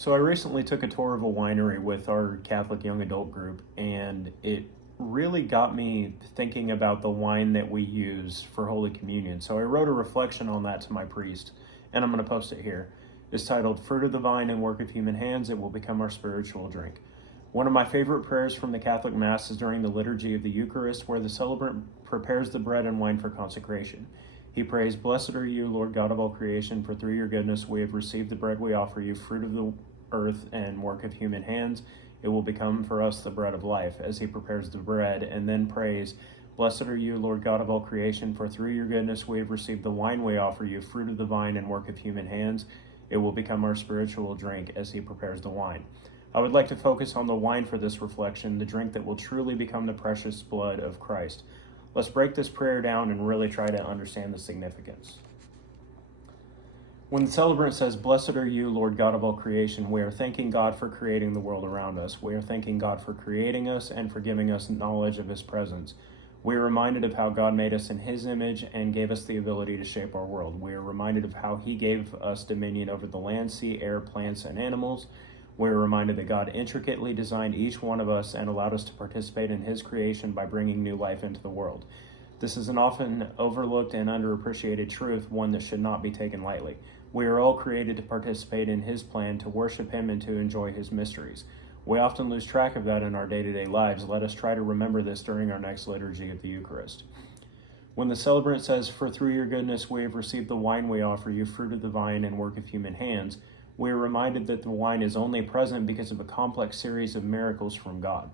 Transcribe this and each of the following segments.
So I recently took a tour of a winery with our Catholic young adult group, and it really got me thinking about the wine that we use for Holy Communion. So I wrote a reflection on that to my priest, and I'm going to post it here. It's titled, Fruit of the Vine and Work of Human Hands, It Will Become Our Spiritual Drink. One of my favorite prayers from the Catholic Mass is during the liturgy of the Eucharist, where the celebrant prepares the bread and wine for consecration. He prays, Blessed are you, Lord God of all creation, for through your goodness we have received the bread we offer you, fruit of the earth and work of human hands. It will become for us the bread of life, as he prepares the bread, and then prays, Blessed are you, Lord God of all creation, for through your goodness we have received the wine we offer you, fruit of the vine and work of human hands. It will become our spiritual drink, as he prepares the wine. I would like to focus on the wine for this reflection, the drink that will truly become the precious blood of Christ. Let's break this prayer down and really try to understand the significance. When the celebrant says, Blessed are you, Lord God of all creation, we are thanking God for creating the world around us. We are thanking God for creating us and for giving us knowledge of his presence. We are reminded of how God made us in his image and gave us the ability to shape our world. We are reminded of how he gave us dominion over the land, sea, air, plants, and animals. We are reminded that God intricately designed each one of us and allowed us to participate in his creation by bringing new life into the world. This is an often overlooked and underappreciated truth, one that should not be taken lightly. We are all created to participate in his plan, to worship him, and to enjoy his mysteries. We often lose track of that in our day-to-day lives. Let us try to remember this during our next liturgy of the Eucharist. When the celebrant says, For through your goodness we have received the wine we offer you, fruit of the vine and work of human hands, we are reminded that the wine is only present because of a complex series of miracles from God.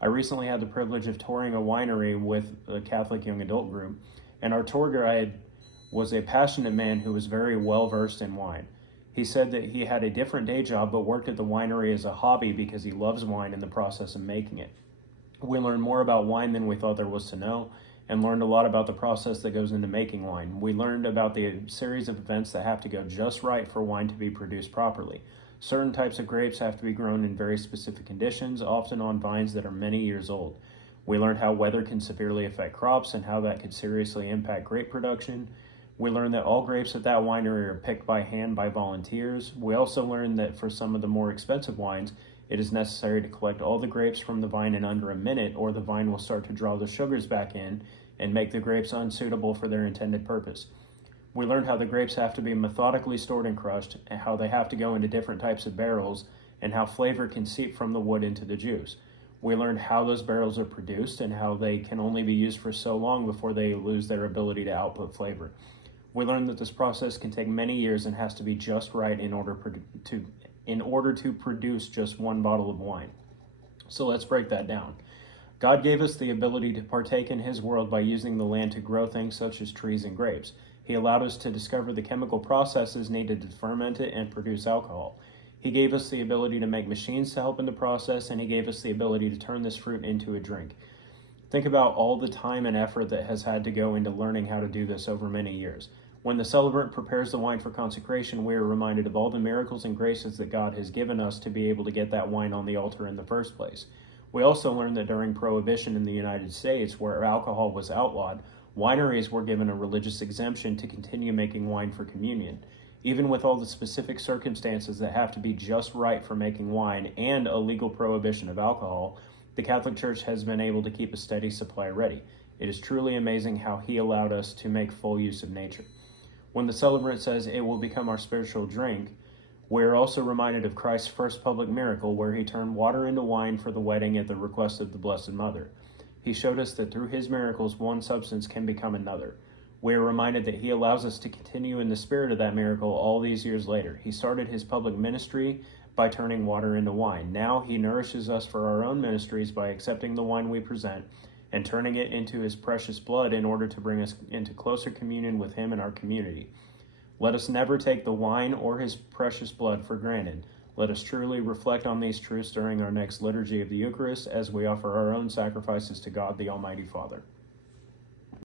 I recently had the privilege of touring a winery with a Catholic young adult group, and our tour guide was a passionate man who was very well versed in wine. He said that he had a different day job but worked at the winery as a hobby because he loves wine and the process of making it. We learned more about wine than we thought there was to know, and learned a lot about the process that goes into making wine. We learned about the series of events that have to go just right for wine to be produced properly. Certain types of grapes have to be grown in very specific conditions, often on vines that are many years old. We learned how weather can severely affect crops and how that could seriously impact grape production. We learned that all grapes at that winery are picked by hand by volunteers. We also learned that for some of the more expensive wines, it is necessary to collect all the grapes from the vine in under a minute, or the vine will start to draw the sugars back in and make the grapes unsuitable for their intended purpose. We learned how the grapes have to be methodically stored and crushed, and how they have to go into different types of barrels, and how flavor can seep from the wood into the juice. We learned how those barrels are produced and how they can only be used for so long before they lose their ability to output flavor. We learned that this process can take many years and has to be just right in order to produce just one bottle of wine. So let's break that down. God gave us the ability to partake in his world by using the land to grow things such as trees and grapes. He allowed us to discover the chemical processes needed to ferment it and produce alcohol. He gave us the ability to make machines to help in the process, and he gave us the ability to turn this fruit into a drink. Think about all the time and effort that has had to go into learning how to do this over many years. When the celebrant prepares the wine for consecration, we are reminded of all the miracles and graces that God has given us to be able to get that wine on the altar in the first place. We also learned that during Prohibition in the United States, where alcohol was outlawed, wineries were given a religious exemption to continue making wine for communion. Even with all the specific circumstances that have to be just right for making wine and a legal prohibition of alcohol, the Catholic Church has been able to keep a steady supply ready. It is truly amazing how he allowed us to make full use of nature. When the celebrant says it will become our spiritual drink, we are also reminded of Christ's first public miracle where he turned water into wine for the wedding at the request of the Blessed Mother. He showed us that through his miracles, one substance can become another. We are reminded that he allows us to continue in the spirit of that miracle all these years later. He started his public ministry by turning water into wine. Now he nourishes us for our own ministries by accepting the wine we present and turning it into his precious blood in order to bring us into closer communion with him and our community. Let us never take the wine or his precious blood for granted. Let us truly reflect on these truths during our next liturgy of the Eucharist as we offer our own sacrifices to God the Almighty Father.